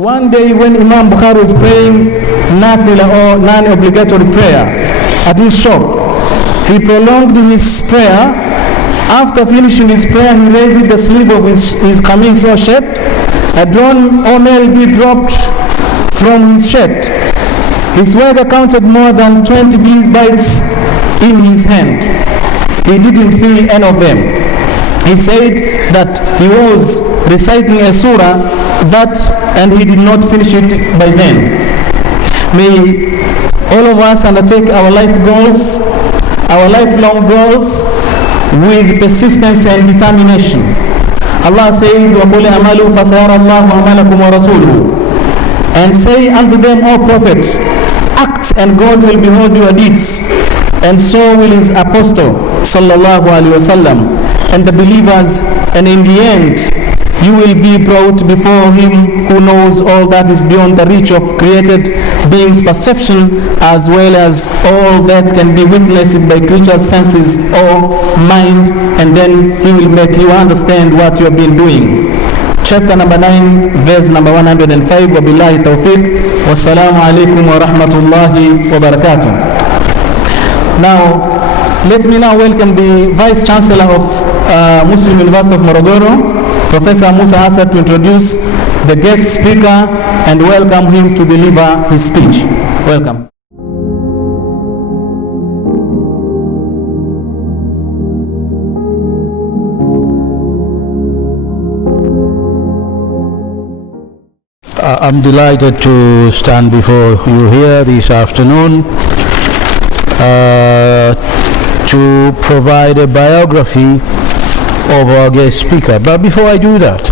One day when Imam Bukhari was praying nafila or non-obligatory prayer at his shop, he prolonged his prayer. After finishing his prayer, he raised the sleeve of his kameez or shirt. A drone or nail bead dropped from his shirt. His swagger counted more than 20 bites in his hand. He didn't feel any of them. He said that he was reciting a surah and he did not finish it by then. May all of us undertake our life goals, our lifelong goals, with persistence and determination. Allah says, وَقُلْ أَمَلُوا فَسَيَرَ اللَّهُ أَمَلَكُمْ وَرَسُولُهُ. And say unto them, O Prophet, act and God will behold your deeds, and so will his apostle sallallahu alaihi wasallam and the believers, and in the end you will be brought before him who knows all that is beyond the reach of created beings' perception, as well as all that can be witnessed by creatures' senses or mind, and then he will make you understand what you have been doing. Chapter number 9, verse number 105. Wabillahi tawfiq. Wassalamu alaikum wa rahmatullahi wa barakatuh. Now, let me now welcome the Vice Chancellor of Muslim University of Morogoro, Professor Musa Asad, to introduce the guest speaker and welcome him to deliver his speech. Welcome. I'm delighted to stand before you here this afternoon to provide a biography of our guest speaker. But before I do that,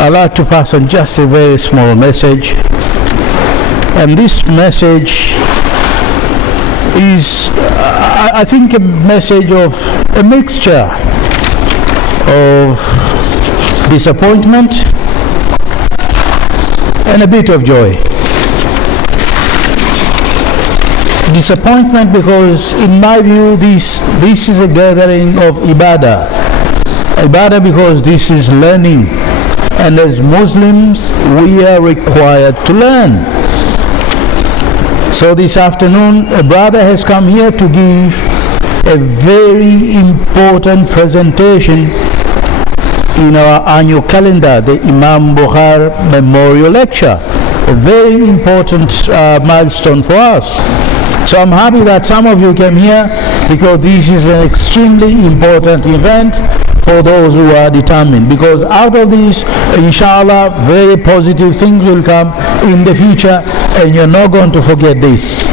I'd like to pass on just a very small message. And this message is, I think, a message of a mixture of disappointment and a bit of joy. Disappointment because, in my view, this is a gathering of ibadah. Ibadah because this is learning, and as Muslims we are required to learn. So this afternoon a brother has come here to give a very important presentation in our annual calendar, the Imam Bukhari Memorial Lecture, a very important milestone for us. So I'm happy that some of you came here because this is an extremely important event for those who are determined, because out of this, inshallah, very positive things will come in the future, and you're not going to forget this.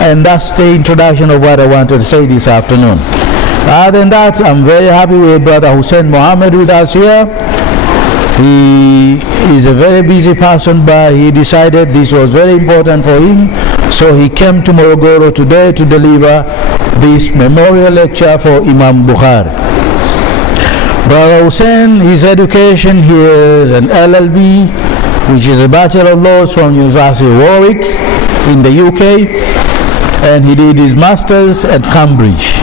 And that's the introduction of what I wanted to say this afternoon. Other than that, I'm very happy with Brother Hussein Mohammed with us here. He is a very busy person, but he decided this was very important for him, so he came to Morogoro today to deliver this memorial lecture for Imam Bukhari. Brother Hussein, his education, he is an LLB, which is a Bachelor of Laws from University of Warwick in the UK, and he did his Masters at Cambridge.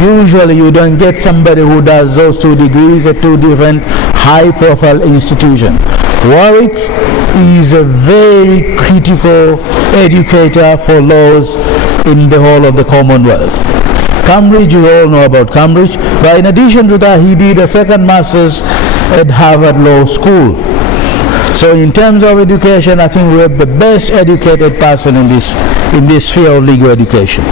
Usually you don't get somebody who does those two degrees at two different high-profile institutions. Warwick is a very critical educator for laws in the whole of the Commonwealth. Cambridge, you all know about Cambridge, but in addition to that, he did a second master's at Harvard Law School. So in terms of education, I think we have the best educated person in this sphere of legal education.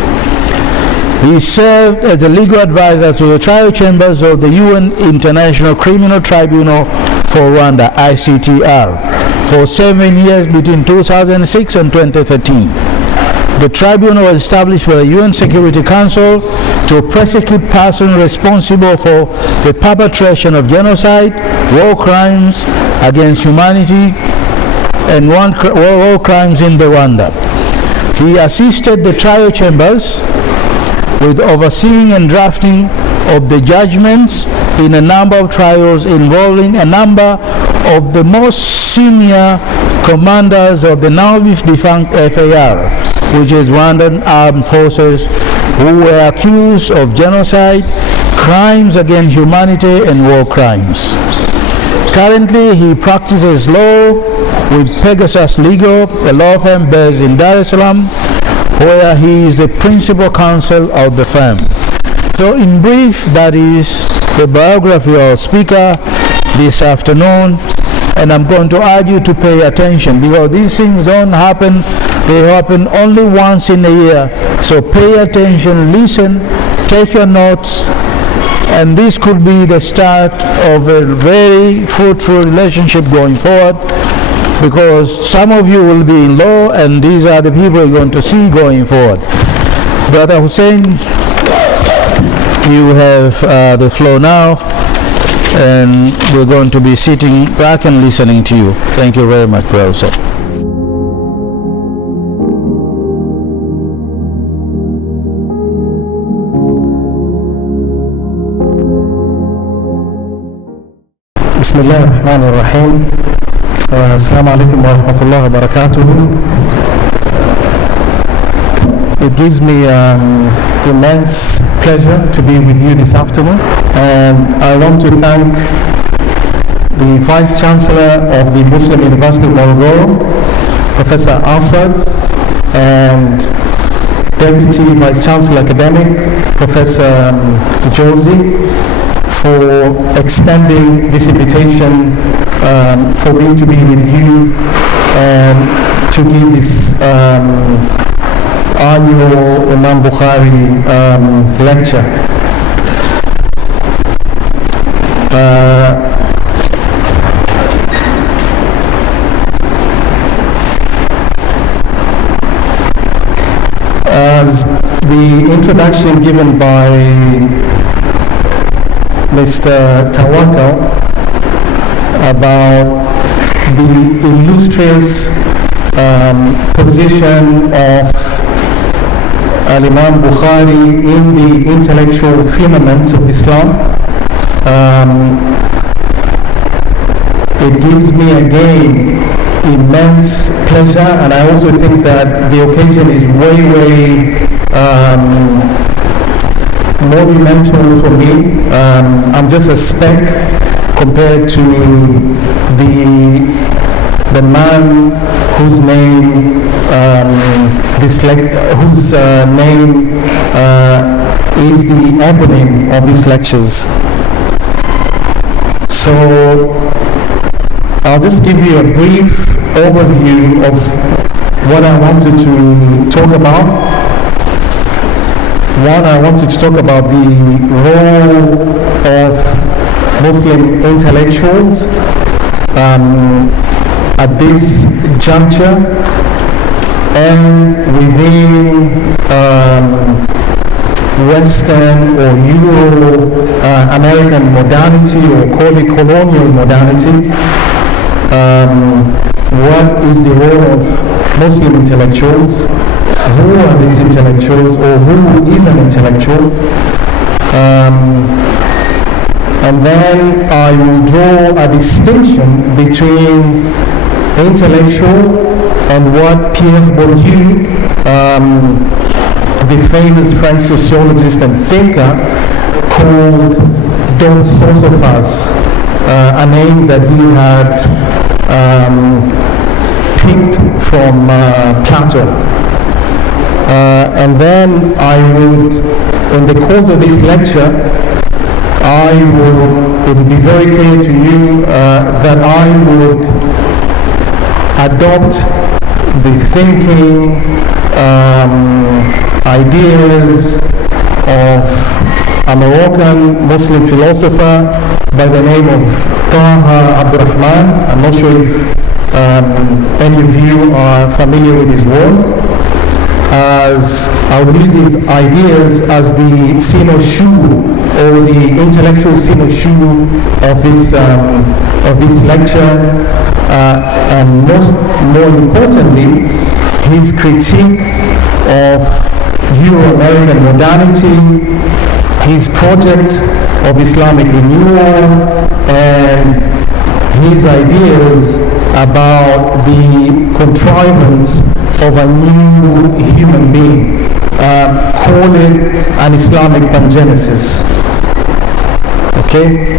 He served as a legal advisor to the trial chambers of the UN International Criminal Tribunal for Rwanda, ICTR, for 7 years between 2006 and 2013. The tribunal was established by the UN Security Council to prosecute persons responsible for the perpetration of genocide, war crimes against humanity, and war crimes in Rwanda. He assisted the trial chambers with overseeing and drafting of the judgments in a number of trials involving a number of the most senior commanders of the now defunct FAR, which is Rwandan Armed Forces, who were accused of genocide, crimes against humanity, and war crimes. Currently, he practices law with Pegasus Legal, a law firm based in Dar es Salaam, where he is the principal counsel of the firm. So in brief, that is the biography of our speaker this afternoon, and I'm going to urge you to pay attention because these things don't happen, they happen only once in a year. So pay attention, listen, take your notes, and this could be the start of a very fruitful relationship going forward, because some of you will be in law and these are the people you're going to see going forward. Brother Hussein, you have the floor now, and we're going to be sitting back and listening to you. Thank you very much, Brother Hussein. Bismillah ar-Rahman ar-Rahim. Assalamu alaikum wa rahmatullahi wa barakatuh. It gives me immense pleasure to be with you this afternoon, and I want to thank the Vice Chancellor of the Muslim University of Morogoro, Professor Assad, and Deputy Vice Chancellor Academic, Professor Josie, for extending this invitation for me to be with you and to give this annual Imam Bukhari lecture. As the introduction given by Mr. Tawakal about the illustrious position of Imam Bukhari in the intellectual firmament of Islam, it gives me again immense pleasure, and I also think that the occasion is way monumental for me. I'm just a speck compared to the man whose name is the eponym of these lectures. So I'll just give you a brief overview of what I wanted to talk about. One, I wanted to talk about the role of Muslim intellectuals at this juncture and within Western or Euro-American modernity, or call it colonial modernity. What is the role of Muslim intellectuals? Who are these intellectuals, or who is an intellectual? And then I will draw a distinction between intellectual and what Pierre Bourdieu, the famous French sociologist and thinker, called Don Sosophas, a name that he had picked from Plato. And then I would, in the course of this lecture, it will be very clear to you that I would adopt the thinking, ideas of a Moroccan Muslim philosopher by the name of Taha Abdurrahman. I'm not sure if any of you are familiar with his work. As I will use his ideas as the sinoshu, or the intellectual sinoshu of this lecture, and more importantly, his critique of Euro-American modernity, his project of Islamic renewal, and his ideas about the contrivance of a new human being, call it an Islamic pangenesis. Okay?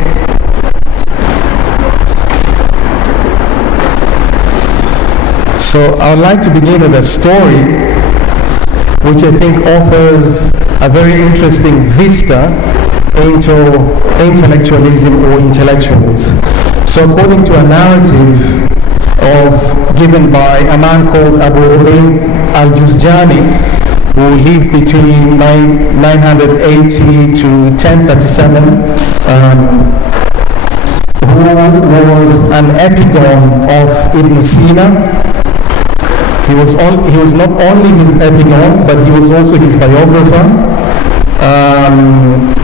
So I would like to begin with a story which I think offers a very interesting vista into intellectualism or intellectuals. So according to a narrative given by a man called Abu Ubaid al-Juzjani, who lived between 980 to 1037, who was an epigone of Ibn Sina. He was not only his epigone, but he was also his biographer. And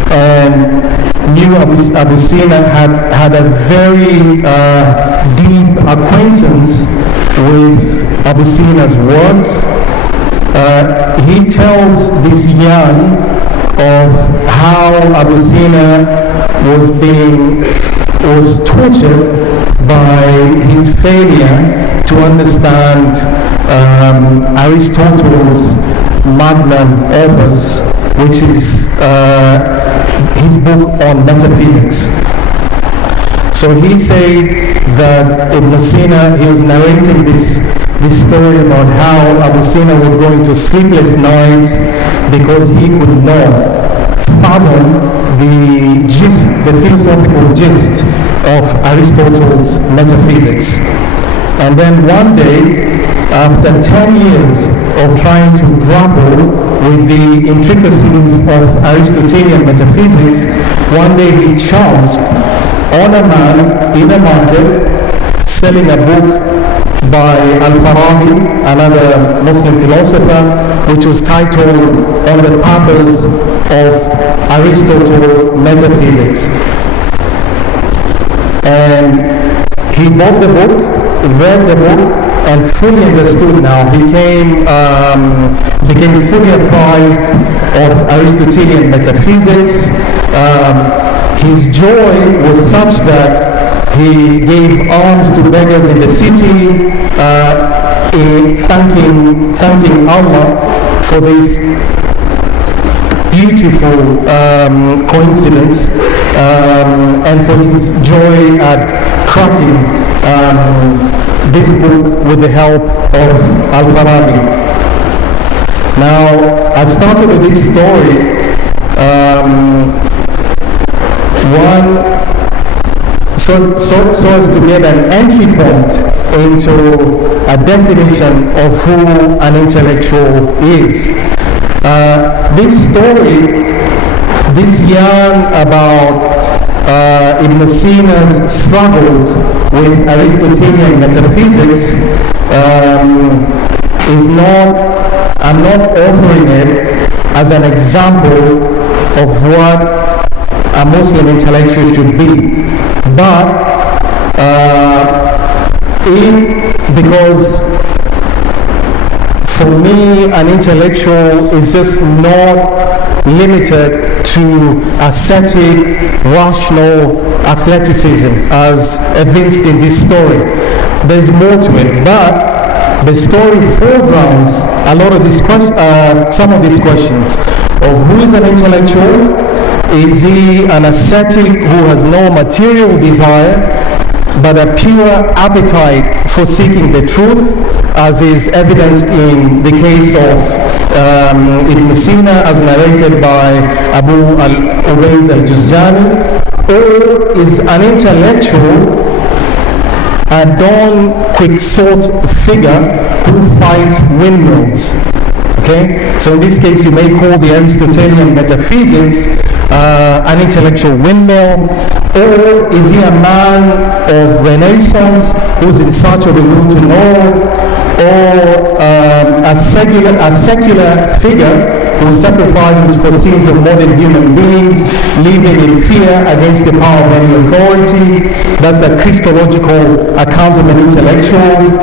knew Abu Sina had a very deep acquaintance with Abu Sina's works. He tells this yarn of how Abu Sina was tortured by his failure to understand Aristotle's magnum opus, which is his book on metaphysics. So he said that Ibn Sina, he was narrating this story about how Abu Sina would go into sleepless nights because he could not fathom the philosophical gist of Aristotle's metaphysics. And then one day, after 10 years of trying to grapple with the intricacies of Aristotelian metaphysics, one day he chanced on a man in a market selling a book by Al-Farabi, another Muslim philosopher, which was titled On the Purpose of Aristotle Metaphysics. And he bought the book, read the book, and fully understood now. He became fully apprised of Aristotelian metaphysics. His joy was such that he gave alms to beggars in the city, thanking Allah for this beautiful coincidence, and for his joy at cracking this book with the help of Al-Farabi. Now, I've started with this story so as to get an entry point into a definition of who an intellectual is. This story, this yarn about Ibn Sina's struggles with Aristotelian metaphysics I'm not offering it as an example of what a Muslim intellectual should be, but because for me an intellectual is just not limited to ascetic, rational athleticism as evinced in this story. There's more to it, but the story foregrounds a lot of these some of these questions of who is an intellectual. Is he an ascetic who has no material desire but a pure appetite for seeking the truth, as is evidenced in the case of Ibn Sina as narrated by Abu Ubaid al-Juzjani? Or is an intellectual a dawn quixote figure who fights windmills? Okay, so in this case you may call the Aristotelian metaphysics an intellectual windmill, or is he a man of Renaissance who's in search of the will to know, or a secular figure who sacrifices for sins of modern human beings, living in fear against the power of any authority? That's a Christological account of an intellectual.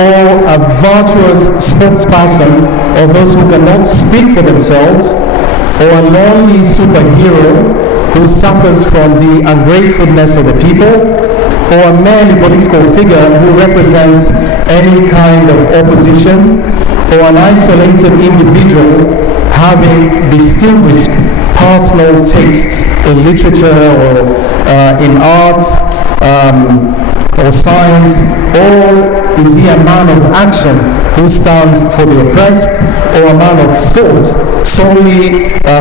Or a virtuous spokesperson of those who cannot speak for themselves, or a lonely superhero who suffers from the ungratefulness of the people, or a merely political figure who represents any kind of opposition, or an isolated individual having distinguished personal tastes in literature or in arts, or science, or is he a man of action who stands for the oppressed, or a man of thought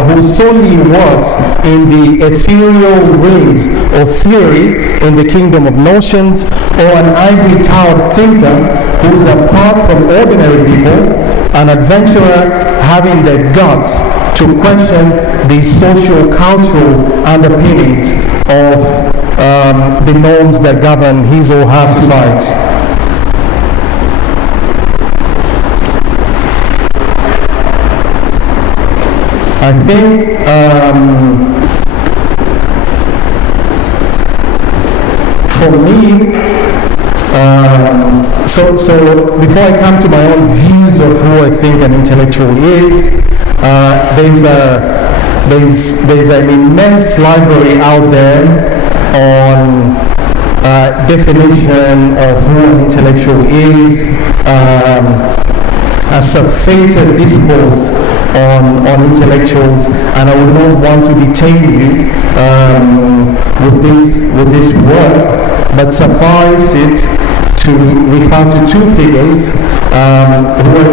who solely works in the ethereal realms of theory in the kingdom of notions, or an ivory towered thinker who is apart from ordinary people, an adventurer having the guts to question the social-cultural underpinnings of the norms that govern his or her society. I think for me, so before I come to my own views of who I think an intellectual is, there's an immense library out there on definition of who an intellectual is, a surfeited discourse on intellectuals, and I would not want to detain you with this work, but suffice it to refer to two figures who I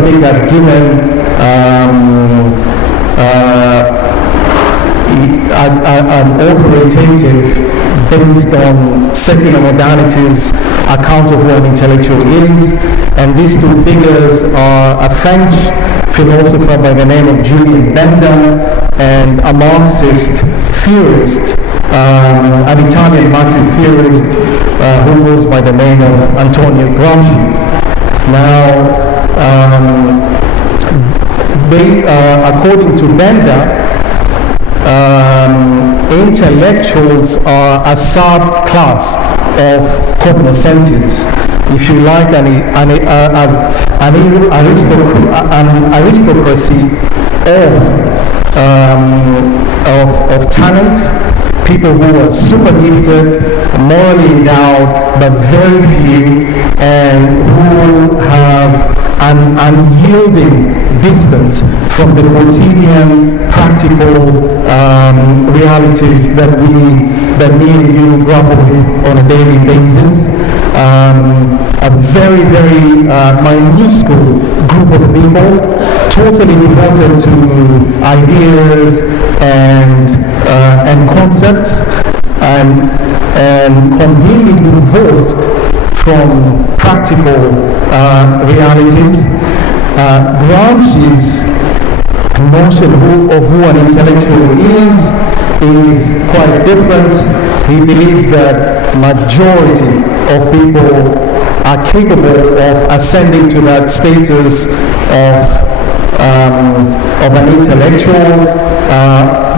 think have given an authoritative, based on secular modernity's account of who an intellectual is, and these two figures are a French philosopher by the name of Julien Benda and a Marxist theorist, an Italian Marxist theorist who goes by the name of Antonio Gramsci. Now, according to Benda, intellectuals are a subclass of cognoscentes, if you like, an aristocracy of talent, people who are super gifted, morally endowed, but very few, and who have an unyielding distance from the quotidian, practical realities that me and you grapple with on a daily basis. A very, very minuscule group of people, totally devoted to ideas and concepts, and completely divorced from practical realities. Gramsci's notion of who an intellectual is quite different. He believes that majority of people are capable of ascending to that status of an intellectual,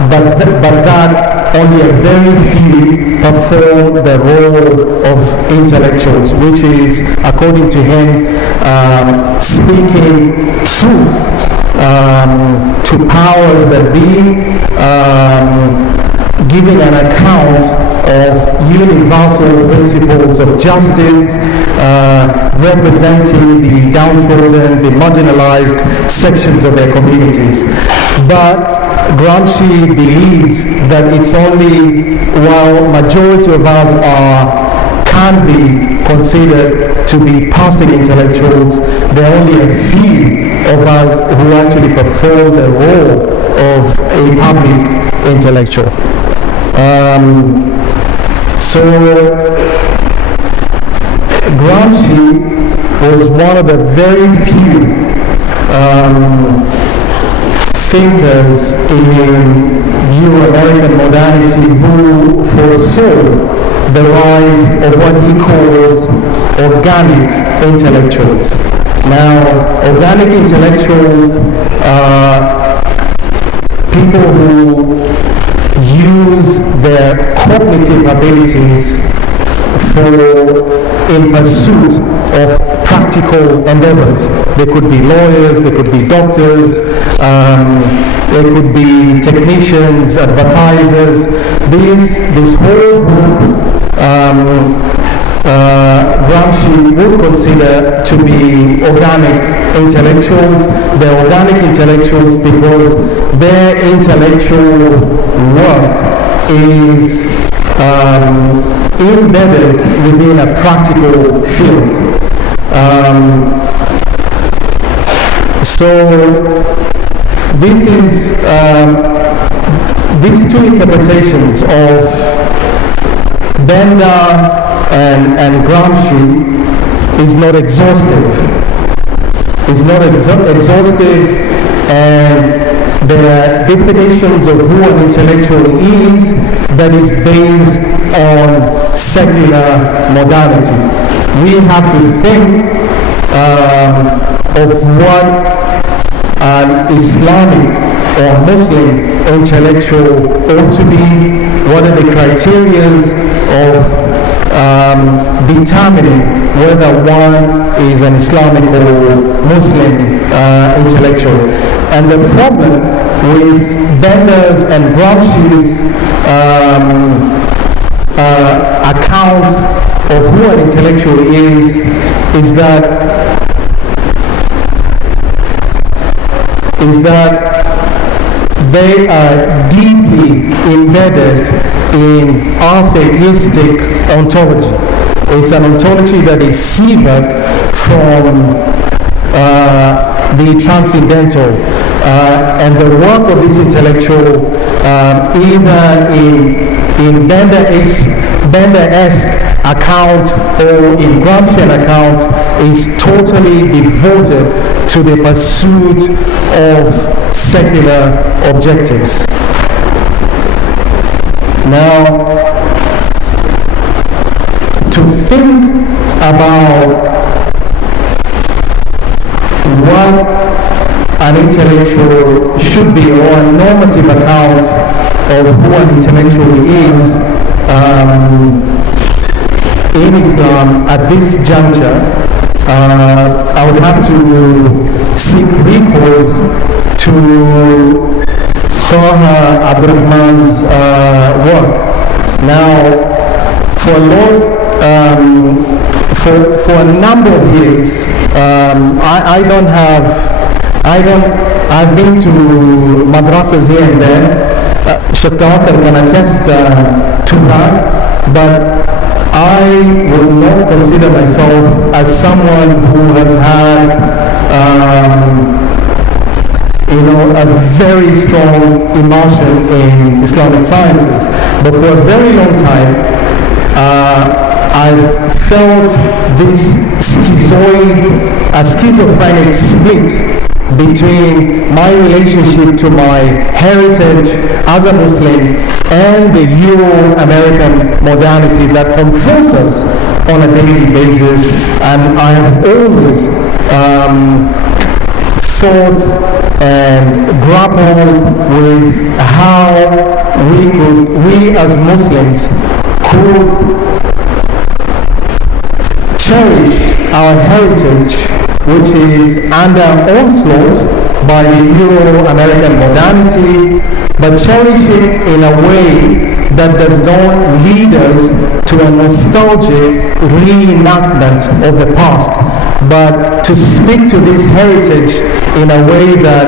but that only a very few perform the role of intellectuals, which is, according to him, speaking truth to powers that be, giving an account of universal principles of justice, representing the downtrodden, the marginalized sections of their communities. But Gramsci believes that it's only, while majority of us can be considered to be passing intellectuals, there are only a few of us who actually perform the role of a public intellectual. So Gramsci was one of the very few thinkers in Euro-American modernity who foresaw the rise of what he calls organic intellectuals. Now, organic intellectuals are people who use their cognitive abilities in pursuit of practical endeavors. They could be lawyers, they could be doctors, they could be technicians, advertisers. This whole group Gramsci would consider to be organic intellectuals. They're organic intellectuals because their intellectual work is embedded within a practical field. So this is these two interpretations of Benda and Gramsci is not exhaustive. It's not exhaustive, and there are definitions of who an intellectual is that is based on secular modernity. We have to think of what an Islamic or Muslim intellectual ought to be, what are the criteria of determining whether one is an Islamic or Muslim intellectual. And the problem with Benda's and Gramsci's accounts of who an intellectual is that they are deeply embedded in atheistic ontology. It's an ontology that is severed from the transcendental, and the work of this intellectual, either in Benda-esque account or in Gramscian account, is totally devoted to the pursuit of secular objectives. Now, to think about what an intellectual should be, or a normative account of who an intellectual is in Islam at this juncture, I would have to seek recourse to Taha Abdurrahman's work. Now, for a long, for a number of years, I've been to madrasas here and there. Sheikh Tawakkal can attest to that, but I would not consider myself as someone who has had a very strong immersion in Islamic sciences. But for a very long time, I've felt this schizophrenic split between my relationship to my heritage as a Muslim and the Euro-American modernity that confronts us on a daily basis. And I have always thought and grappled with how we as Muslims could cherish our heritage, which is under onslaught by the Euro-American modernity, but cherish it in a way that does not lead us to a nostalgic reenactment of the past, but to speak to this heritage in a way that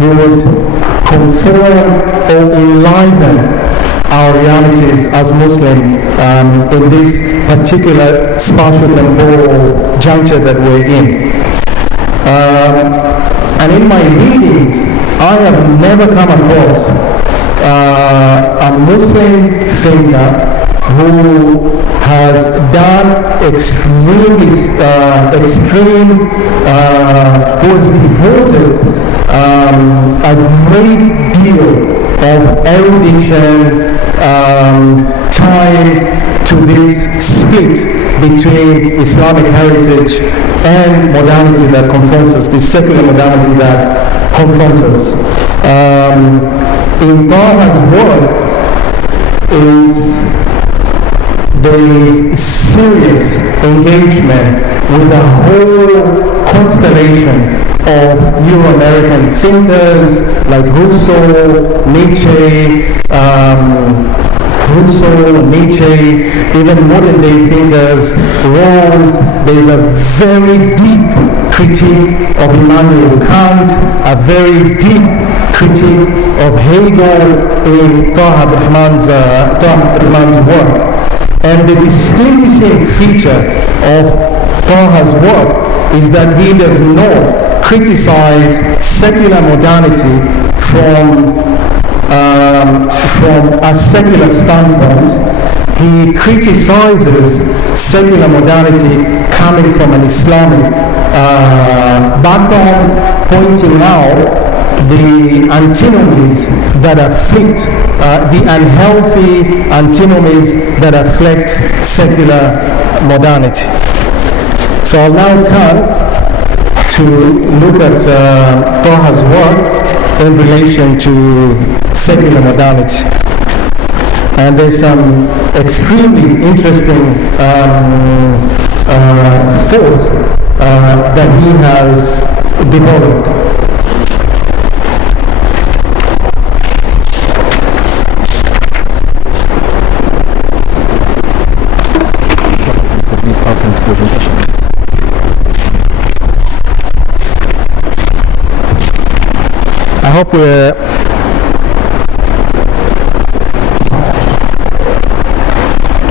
would conform or enliven our realities as Muslim in this particular spatio-temporal juncture that we're in. And in my readings, I have never come across a Muslim thinker who has done who has devoted a great deal of erudition, time to this split between Islamic heritage and modernity that confronts us, this secular modernity that confronts us. In Taha's work, there is serious engagement with a whole constellation of Euro-American thinkers like Rousseau, Nietzsche, even modern day thinkers, Rawls. There's a very deep critique of Immanuel Kant, a very deep critique of Hegel in Taha Rahman's work. And the distinguishing feature of Taha's work is that he does not criticize secular modernity from a secular standpoint. He criticizes secular modernity coming from an Islamic background, pointing out the antinomies that afflict, the unhealthy antinomies that afflict secular modernity. So I'll now turn to look at Taha's work in relation to secular modernity. And there's some extremely interesting thoughts that he has developed. I hope we're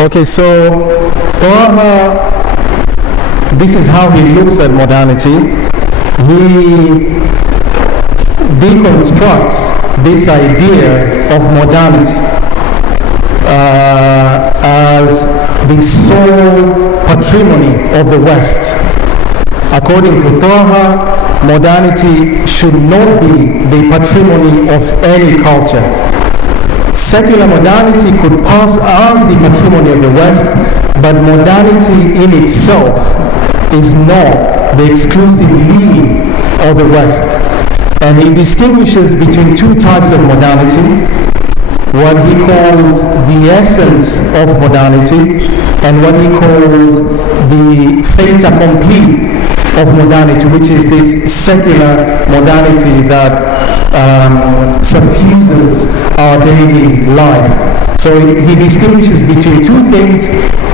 okay. So Taha, this is how he looks at modernity. He deconstructs this idea of modernity as the sole patrimony of the West. According to Taha, modernity should not be the patrimony of any culture. Secular modernity could pass as the patrimony of the West, but modernity in itself is not the exclusive lead of the West. And he distinguishes between two types of modernity: what he calls the essence of modernity and what he calls the fait accompli of modernity, which is this secular modernity that suffuses our daily life. So he distinguishes between two things: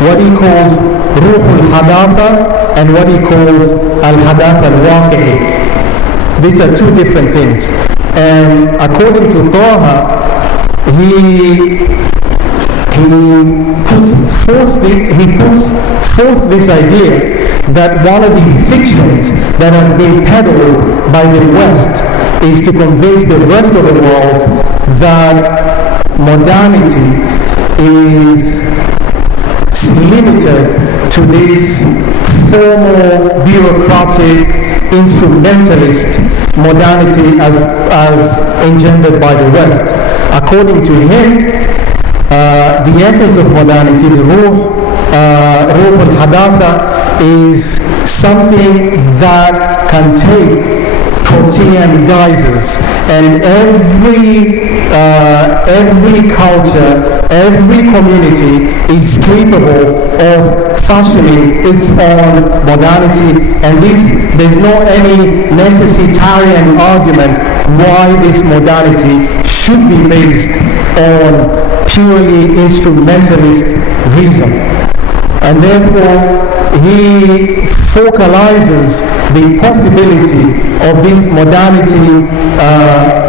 what he calls ruh al-hadatha and what he calls al-hadatha al-waqi'i. These are two different things. And according to Taha, he puts forth this idea that one of the fictions that has been peddled by the West is to convince the rest of the world that modernity is limited to this formal, bureaucratic, instrumentalist modernity as engendered by the West. According to him, the essence of modernity, the ruh al-hadatha, is something that can take protean guises, and every culture, every community is capable of fashioning its own modernity, and there's no any necessitarian argument why this modernity should be based on purely instrumentalist reason. And therefore he focalizes the possibility of this modernity,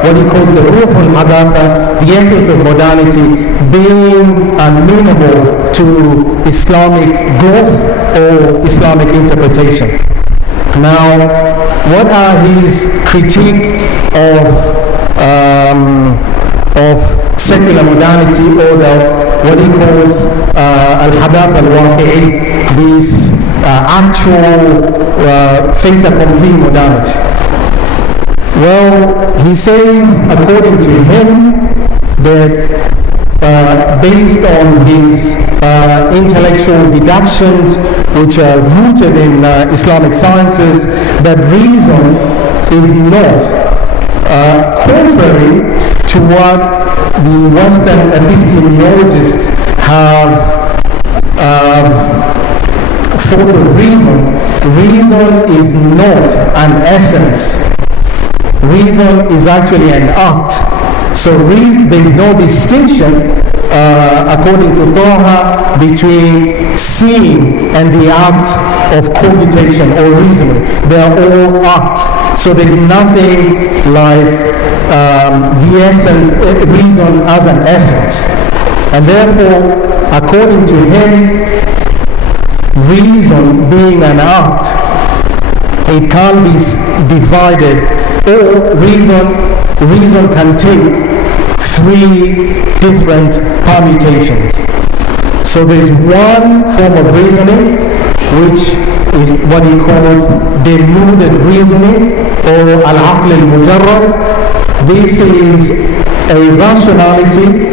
what he calls the ruh al-hadatha, the essence of modernity, being amenable to Islamic gloss or Islamic interpretation. Now, what are his critique of secular modernity, or what he calls al-hadatha al-waqi'i, this actual fait accompli modernity? Well, he says, according to him, that based on his intellectual deductions, which are rooted in Islamic sciences, that reason is not contrary to what the Western epistemologists have thought of reason. Reason is not an essence. Reason is actually an act. So there's no distinction, according to Taha, between seeing and the act of cogitation or reasoning. They are all acts. So there's nothing like the essence, reason as an essence. And therefore, according to him, reason being an art, it can be divided, or reason can take three different permutations. So there's one form of reasoning, which is what he calls deluded reasoning, or al-aql al-mujarrad. This is a rationality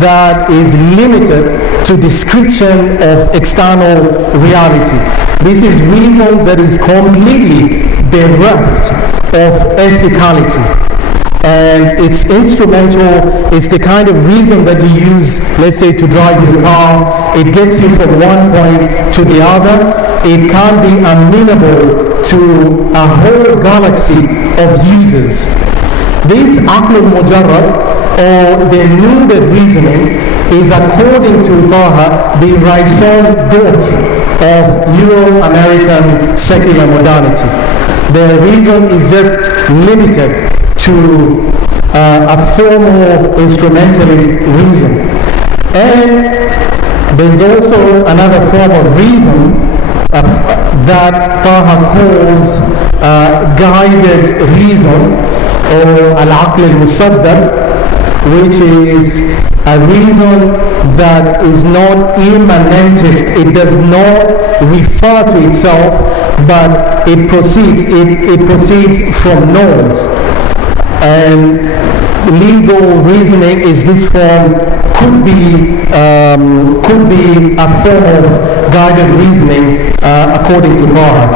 that is limited to description of external reality. This is reason that is completely bereft of ethicality. And it's instrumental, it's the kind of reason that you use, let's say, to drive your car. It gets you from one point to the other. It can be amenable to a whole galaxy of users. This aql al-mujarrad, or deluded reasoning, is, according to Taha, the raison d'etre of Euro-American secular modernity. The reason is just limited to a formal instrumentalist reason. And there's also another form of reason that Taha calls guided reason, or al-aql al-musaddad, which is a reason that is not immanentist. It does not refer to itself, but it proceeds from norms. And legal reasoning is this form, could be a form of guided reasoning according to Taha.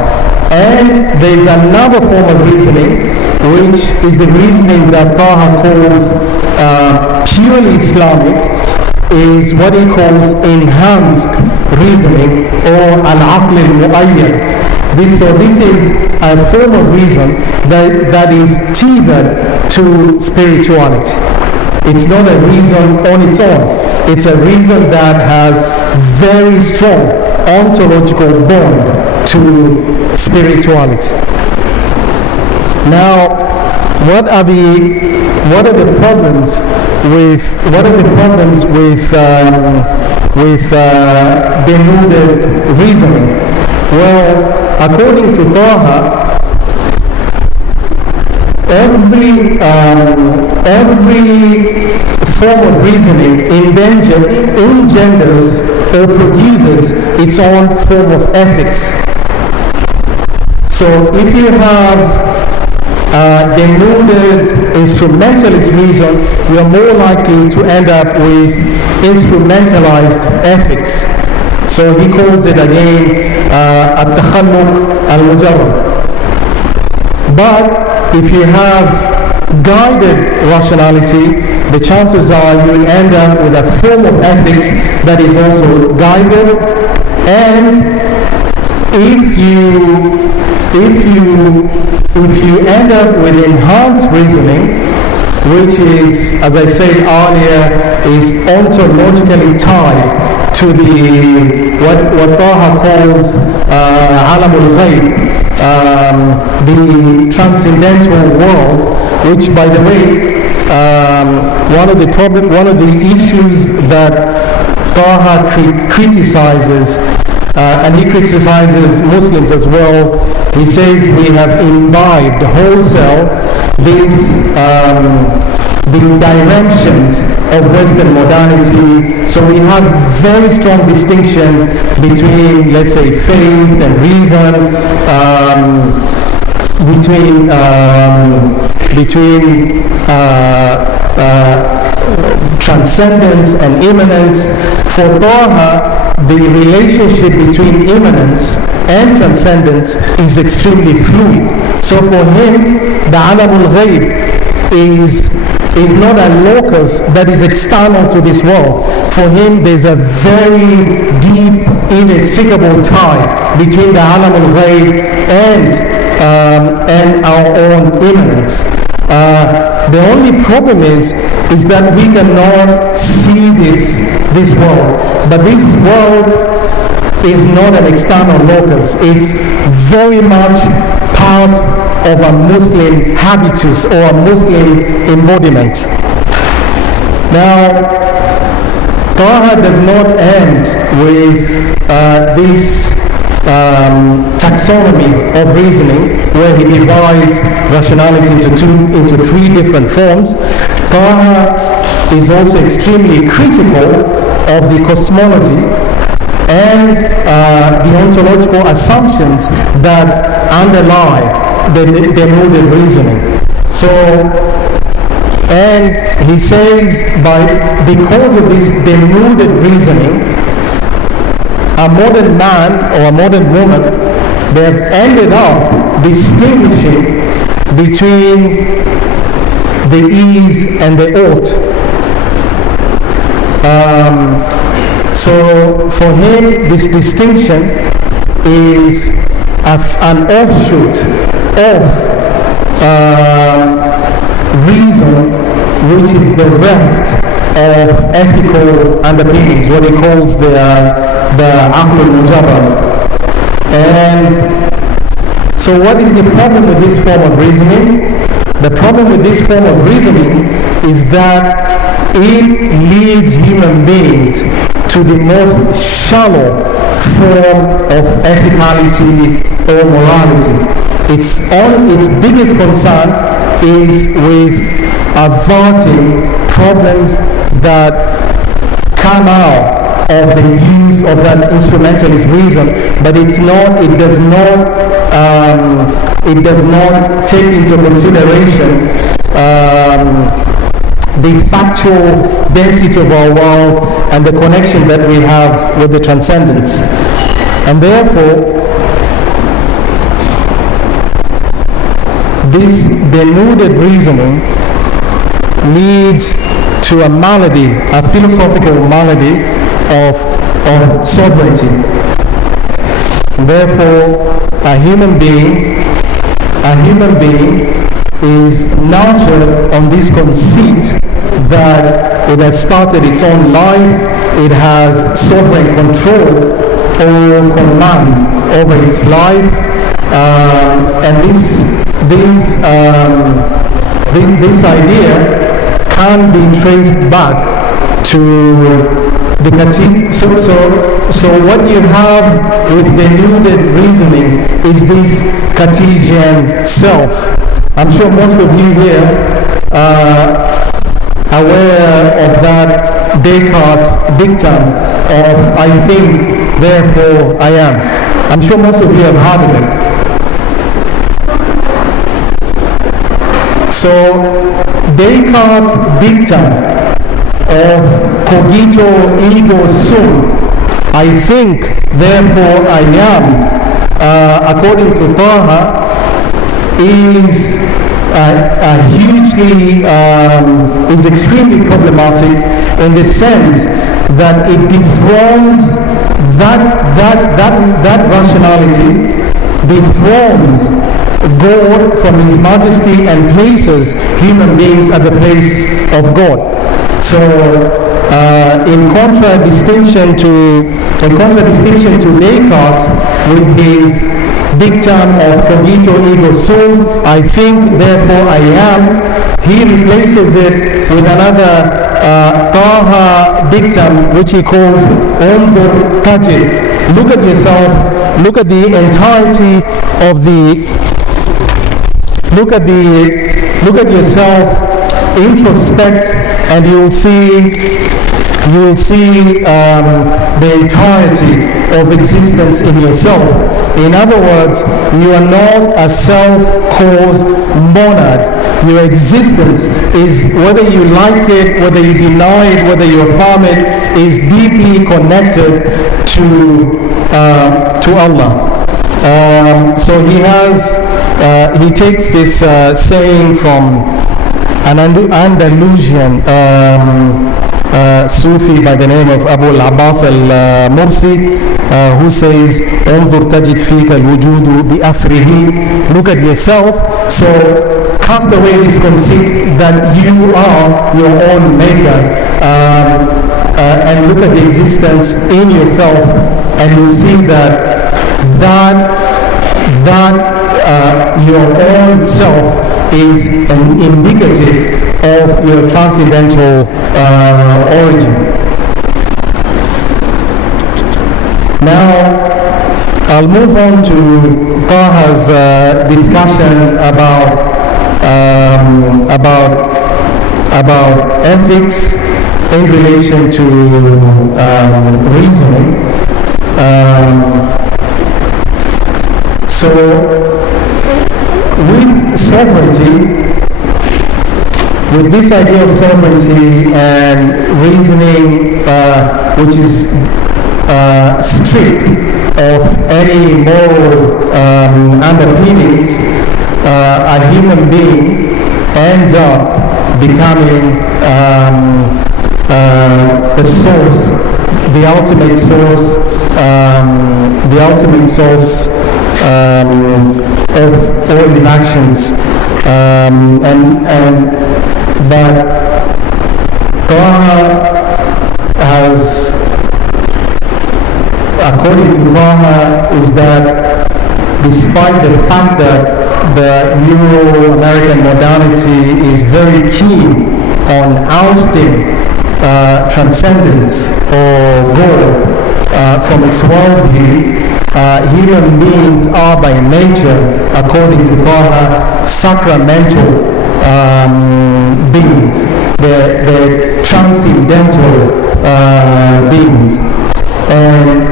And there's another form of reasoning, which is the reasoning that Taha calls purely Islamic, is what he calls enhanced reasoning, or al-aql al-mu'ayyad. This is a form of reason that is tethered to spirituality. It's not a reason on its own. It's a reason that has very strong ontological bond to spirituality. Now, what are the problems with deluded reasoning? Well, according to Taha, every form of reasoning engenders or produces its own form of ethics. So if you have deluded instrumentalist reason, you are more likely to end up with instrumentalized ethics. So he calls it again at-takhalluq al-mujarrad. But if you have guided rationality, the chances are you will end up with a form of ethics that is also guided. And if you end up with enhanced reasoning, which is, as I said earlier, is ontologically tied to what Taha calls alamul ghayb, the transcendental world, which, by the way, one of the issues that Taha criticizes, and he criticizes Muslims as well, he says we have imbibed wholesale the directions of Western modernity. So we have very strong distinction between, let's say, faith and reason, between transcendence and immanence. For Taha, the relationship between immanence and transcendence is extremely fluid. So for him, the alamul ghayb is not a locus that is external to this world. For him, there's a very deep, inextricable tie between the alamul ghayb and our own immanence. The only problem is that we cannot see this world. But this world is not an external locus. It's very much part of a Muslim habitus or a Muslim embodiment. Now, Taha does not end with this taxonomy of reasoning where he divides rationality into three different forms. Taha is also extremely critical of the cosmology and the ontological assumptions that underlie the denuded reasoning. So, and he says because of this denuded reasoning, a modern man or a modern woman, they have ended up distinguishing between the is and the ought. So for him, this distinction is an offshoot of reason which is bereft of ethical underpinnings, what he calls the aql al-mujarrad. And so what is the problem with this form of reasoning? The problem with this form of reasoning is that it leads human beings to the most shallow form of ethicality or morality. Its biggest concern is with averting problems that come out of the use of that instrumentalist reason, but it does not take into consideration the factual density of our world and the connection that we have with the transcendence. And therefore, this denuded reasoning leads to a malady, a philosophical malady of sovereignty. Therefore, a human being is nurtured on this conceit that it has started its own life, it has sovereign control or command over its life, and this idea can be traced back to the Cartesian. So what you have with denuded reasoning is this Cartesian self. I'm sure most of you here are aware of that Descartes' dictum of I think, therefore I am. I'm sure most of you have heard of it. So Descartes' dictum of cogito ergo sum, I think, therefore I am, according to Taha, is is extremely problematic in the sense that it dethrones that rationality, dethrones God from His majesty and places human beings at the place of God. So, in contradistinction to Descartes with his dictum of cogito ergo sum, I think, therefore I am, he replaces it with another Taha dictum which he calls unzur tajid. Look at yourself, look at the entirety of look at yourself, introspect, and you'll see the entirety of existence in yourself. In other words, you are not a self-caused monad. Your existence is, whether you like it, whether you deny it, whether you affirm it, is deeply connected to Allah. So he takes this saying from an Andalusian Sufi by the name of Abu al-Abbas al-Mursi, who says, "Unzur tajid fika al-wujudu bi-asrihi." Look at yourself. So cast away this conceit that you are your own maker, and look at the existence in yourself, and you'll see that your own self is an indicative of your transcendental origin. Now, I'll move on to Taha's discussion about ethics in relation to reasoning. So, with sovereignty, with this idea of sovereignty and reasoning, which is stripped of any moral underpinnings, a human being ends up becoming the source, the ultimate source of all his actions, but Taha has, according to Taha, is that despite the fact that the Euro-American modernity is very keen on ousting transcendence or God from its worldview, human beings are by nature, according to Taha, sacramental beings. They're transcendental beings. And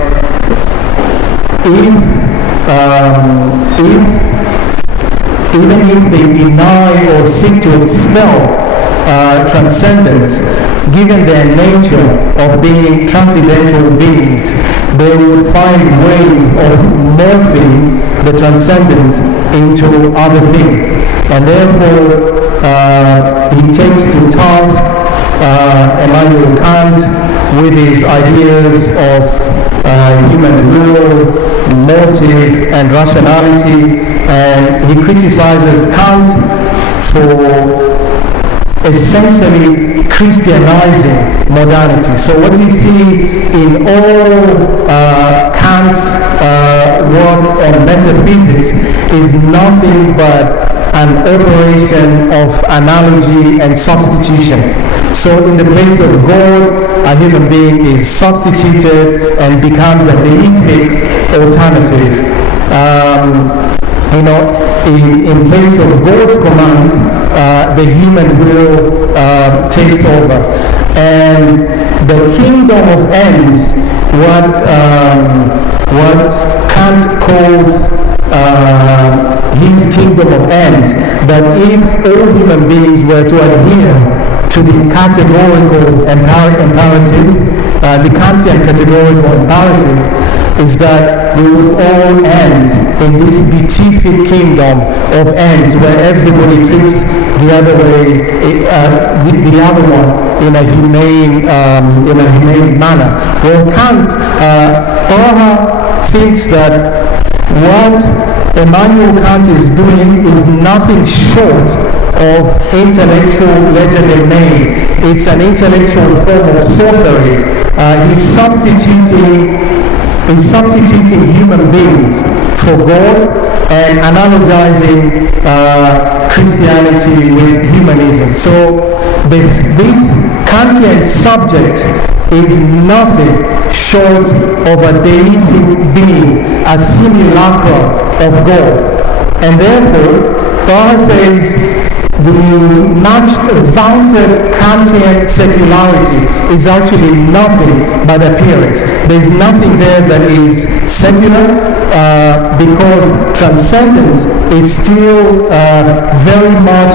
even if they deny or seek to expel transcendence, given their nature of being transcendental beings, they would find ways of morphing the transcendence into other things. And therefore, he takes to task Immanuel Kant with his ideas of human will, motive, and rationality, and he criticizes Kant for essentially Christianizing modernity. So what we see in all Kant's work on metaphysics is nothing but an operation of analogy and substitution. So in the place of God, a human being is substituted and becomes a deific alternative. In place of God's command, the human will takes over. And the kingdom of ends, what Kant calls his kingdom of ends, that if all human beings were to adhere to the categorical imperative, the Kantian categorical imperative, is that we will all end in this beatific kingdom of ends, where everybody treats the other way, the other one in a humane manner. Well, Kant, Taha thinks that what Immanuel Kant is doing is nothing short of intellectual legerdemain. It's an intellectual form of sorcery. He's substituting human beings for God and analogizing Christianity with humanism. So this Kantian subject is nothing short of a deific being, a simulacra of God. And therefore, Taha says the much vaunted Kantian secularity is actually nothing but appearance. There's nothing there that is secular, because transcendence is still very much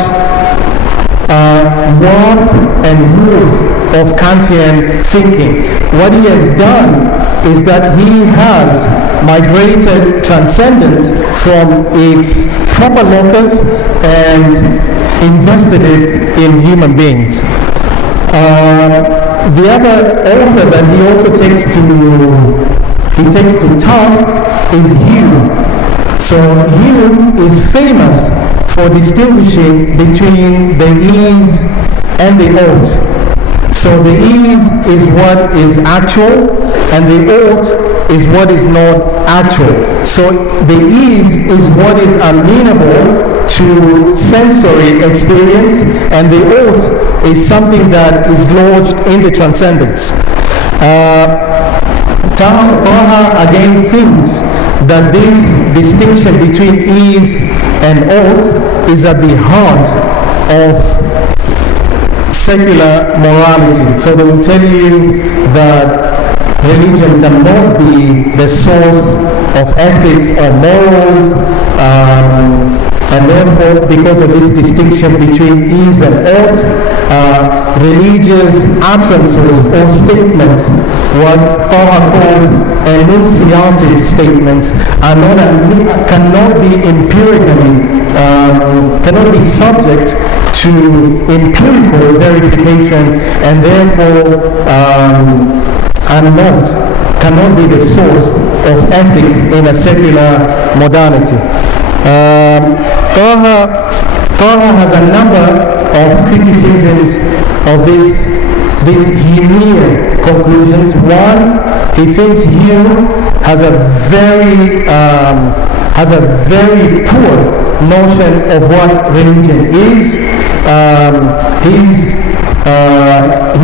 warp and woof of Kantian thinking. What he has done is that he has migrated transcendence from its proper locus and invested it in human beings. The other author that he also takes to task is Hume. So Hume is famous for distinguishing between the is and the ought. So the is what is actual, and the ought is what is not actual. So the is what is amenable to sensory experience, and the ought is something that is lodged in the transcendence. Taha again thinks that this distinction between is and ought is at the heart of secular morality. So they will tell you that religion cannot be the source of ethics or morals, and therefore, because of this distinction between is and ought, religious utterances or statements, what Taha calls enunciative statements, cannot be empirically, cannot be subject to empirical verification, and therefore cannot be the source of ethics in a secular modernity. Taha has a number of criticisms of these Humean conclusions. One, he thinks Hume has a very poor notion of what religion is.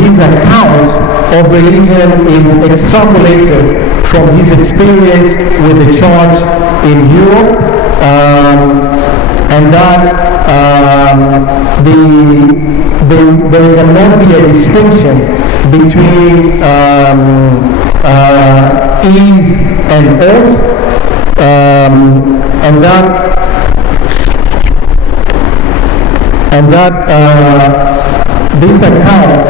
His account of religion is extrapolated from his experience with the church in Europe, and that there cannot be a distinction between is and ought, and that this account,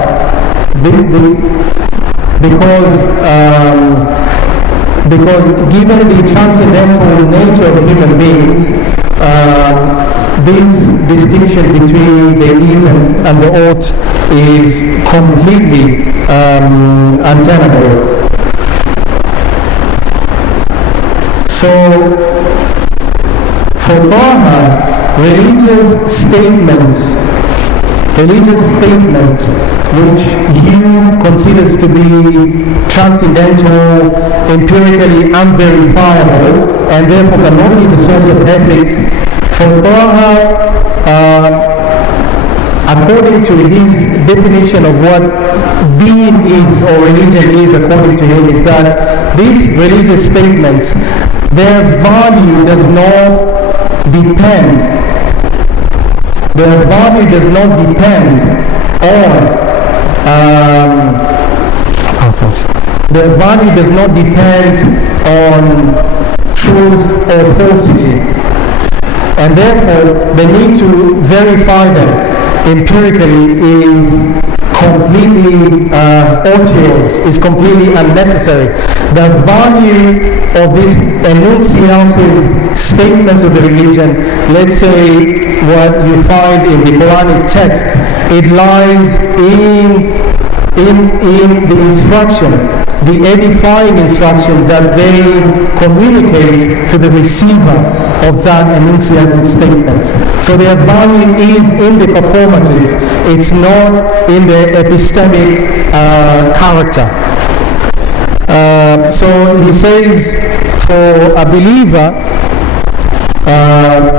because given the transcendental nature of human beings, this distinction between the is and the ought is completely untenable. So, for Taha, religious statements which Hume considers to be transcendental, empirically unverifiable, and therefore cannot be the source of ethics. For Taha, according to his definition of what being is or religion is, according to him, is that these religious statements, their value does not depend. Their value does not depend on. Their value does not depend on truth or falsity, and therefore the need to verify them empirically is completely otious, is completely unnecessary. The value of these enunciative statements of the religion, let's say what you find in the Quranic text, it lies in the instruction, the edifying instruction that they communicate to the receiver of that enunciative statement. So their value is in the performative, it's not in the epistemic character. So he says, for a believer,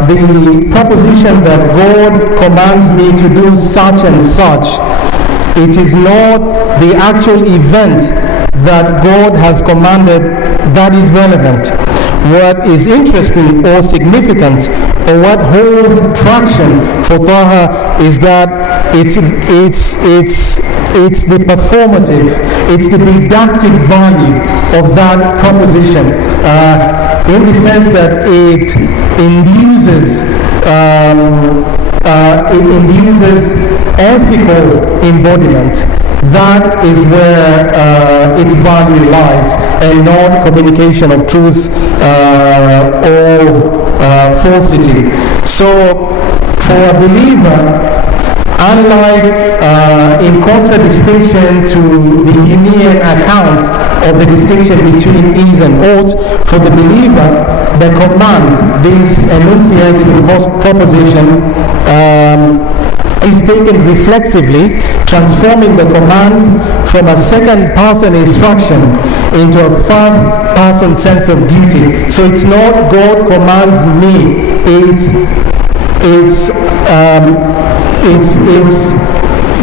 the proposition that God commands me to do such and such, it is not the actual event that God has commanded that is relevant. What is interesting or significant, or what holds traction for Taha, is that it's the performative, it's the didactic value of that proposition, in the sense that it induces ethical embodiment. That is where its value lies, and not communication of truth or falsity. So, for a believer, unlike in contradistinction to the Humean account of the distinction between is and ought, for the believer, the command, this enunciative proposition, is taken reflexively, transforming the command from a second person instruction into a first person sense of duty. So it's not God commands me, it's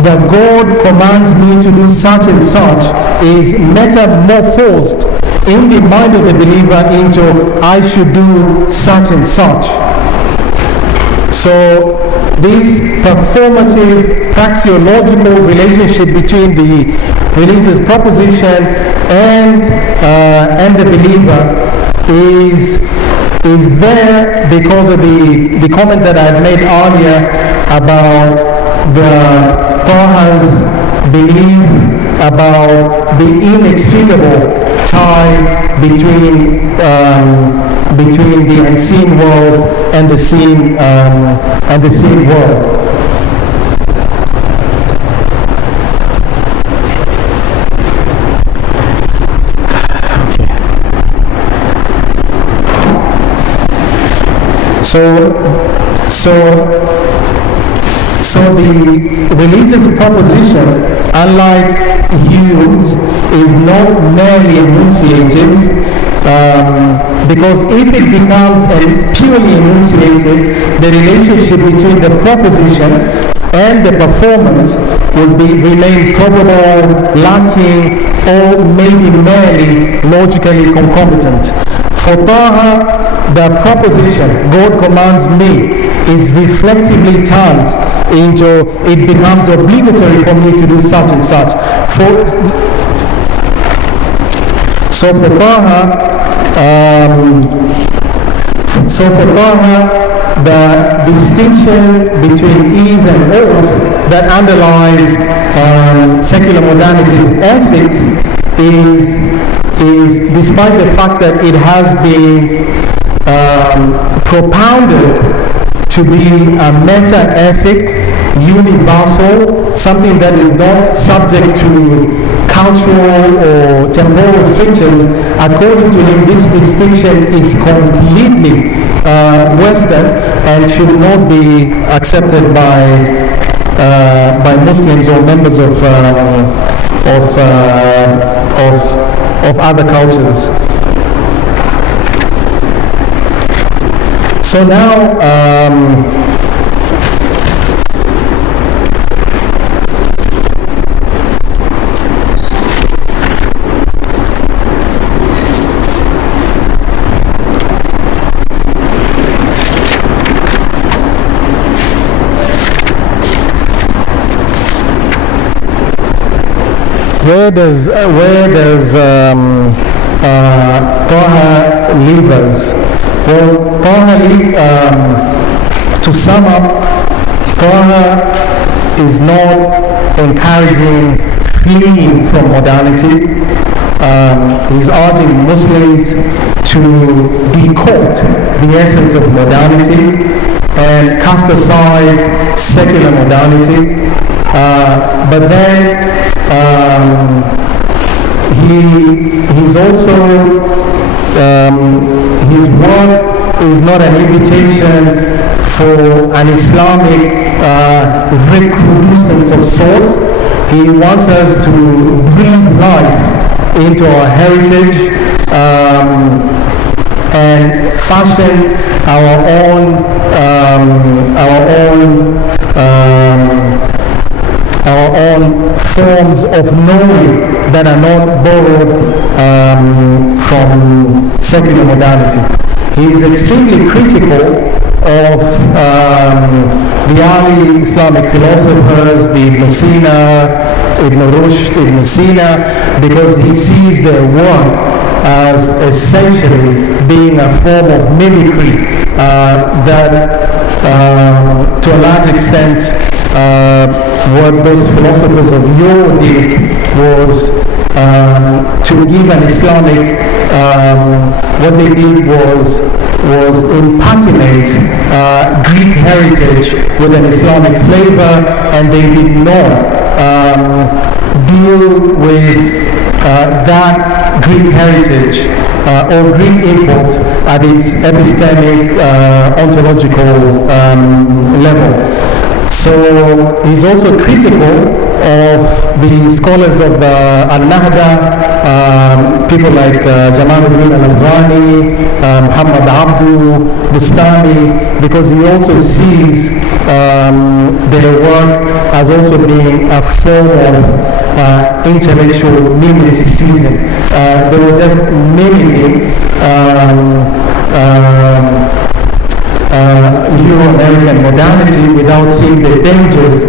that God commands me to do such and such is metamorphosed in the mind of the believer into I should do such and such. So this performative praxeological relationship between the religious proposition and the believer is there because of the comment that I made earlier about the Taha's belief about the inextricable tie between the unseen world and the seen world. So the religious proposition, unlike Hume's, is not merely enunciative, because if it becomes purely enunciative, the relationship between the proposition and the performance would remain probable, lacking, or maybe merely logically concomitant. For Taha, the proposition, God commands me, is reflexively turned into, it becomes obligatory for me to do such and such. So for Taha, the distinction between is and ought that underlies secular modernity's ethics is despite the fact that it has been propounded to be a meta-ethic, universal, something that is not subject to cultural or temporal strictures. According to him, this distinction is completely Western and should not be accepted by Muslims or members of other cultures. So now, where does Taha leave us? Well, to sum up, Taha is not encouraging fleeing from modernity. He's urging Muslims to decode the essence of modernity and cast aside secular modernity. But then he's also his work is not an invitation for an Islamic recrudescence of sorts. He wants us to breathe life into our heritage and fashion our own forms of knowing that are not borrowed from secular modernity. He is extremely critical of the early Islamic philosophers, the Ibn Sina, Ibn Rushd, Ibn Sina, because he sees their work as essentially being a form of mimicry that to a large extent what those philosophers of yore did was to give an Islamic, what they did was impersonate Greek heritage with an Islamic flavor, and they did not deal with that Greek heritage or Greek import at its epistemic ontological level. So he's also critical of the scholars of Al-Nahda, people like Jamaluddin al-Afghani, Muhammad Abdu, Bustani, because he also sees their work as also being a form of intellectual mimeticism. They were just mimicking Euro-American modernity without seeing the dangers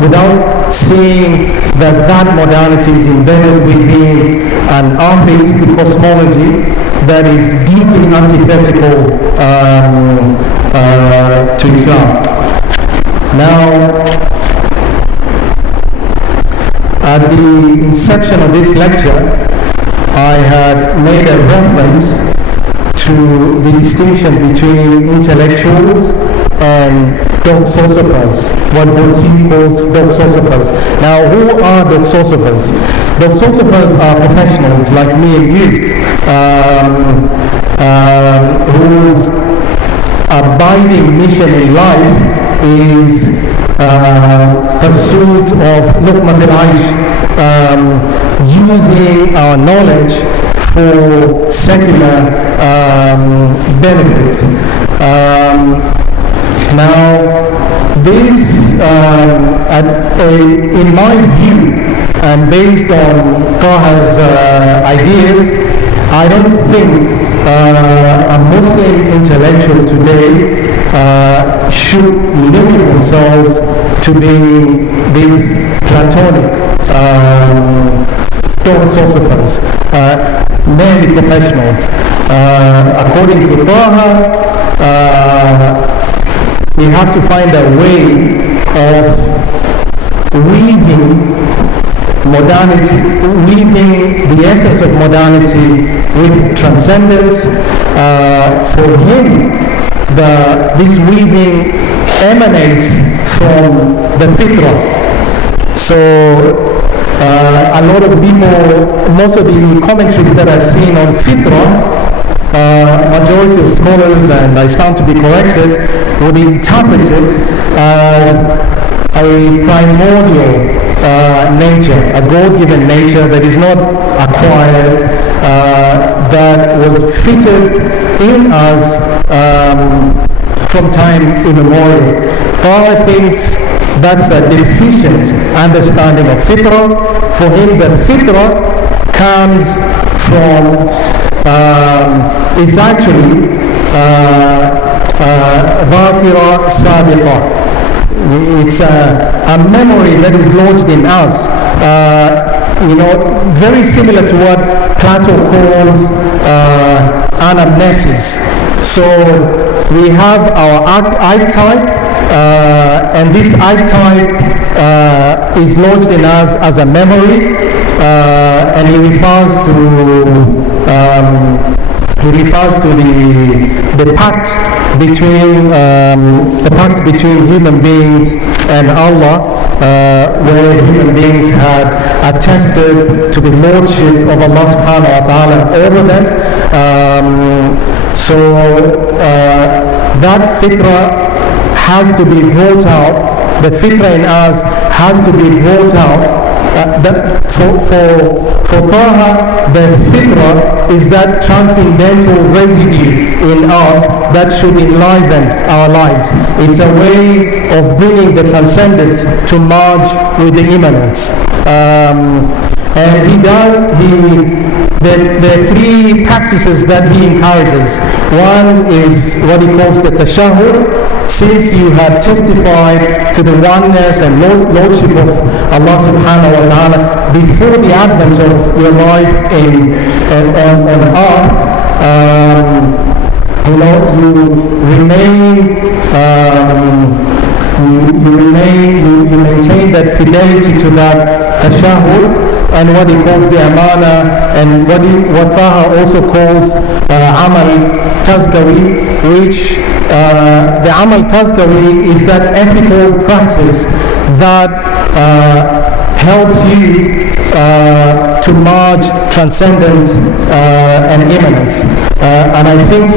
without seeing that modernity is embedded within an atheistic cosmology that is deeply antithetical to Islam. Now, at the inception of this lecture, I had made a reference to the distinction between intellectuals and doxosophers, what Bourdieu calls doxosophers. Now, who are doxosophers? Doxosophers are professionals like me and you, whose abiding mission in life is pursuit of luqmat al-aish, using our knowledge for secular benefits. Now, this, in my view, and based on Taha's ideas, I don't think a Muslim intellectual today should limit themselves to being these Platonic doxosophers, mainly professionals. According to Taha, we have to find a way of weaving modernity, weaving the essence of modernity with transcendence. For him, this weaving emanates from the fitrah. So a lot of people, most of the commentaries that I've seen on fitrah, majority of scholars, and I stand to be corrected, would interpret it as a primordial nature, a God-given nature that is not acquired, that was fitted in us from time immemorial. Paul thinks that's a deficient understanding of fitrah. For him, the fitrah comes from, is actually dhakira sabiqa. It's a memory that is lodged in us, very similar to what Plato calls anamnesis. So we have our archetype, and this archetype is lodged in us as a memory, and he refers to the pact between human beings and Allah, where human beings had attested to the lordship of Allah subhanahu wa ta'ala over them. So that fitrah has to be brought out. The fitrah in us has to be brought out. For Taha, the fitrah is that transcendental residue in us that should enliven our lives. It's a way of bringing the transcendent to merge with the immanence. And there are three practices that he encourages. One is what he calls the tashahhud. Since you have testified to the oneness and lordship of Allah subhanahu wa ta'ala before the advent of your life on earth, you maintain that fidelity to that tashahhud, and what he calls the amana, and what Taha also calls amal tazkawi, which the amal tazkawi is that ethical practice that helps you to merge transcendence and immanence. And I think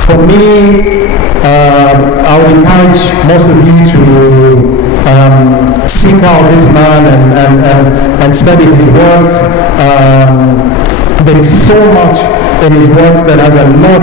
for me, I would encourage most of you to seek out this man and study his works. There is so much in his works that has a lot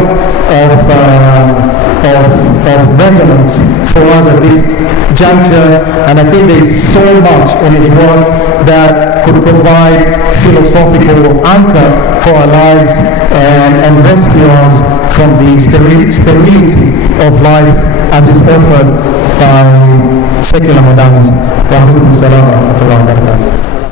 of resonance for us at this juncture, and I think there is so much in his work that could provide philosophical anchor for our lives and rescue us from the sterility of life as is offered by secular modernity. Wa alaikum salam wa rahmatullahi wa barakatuh.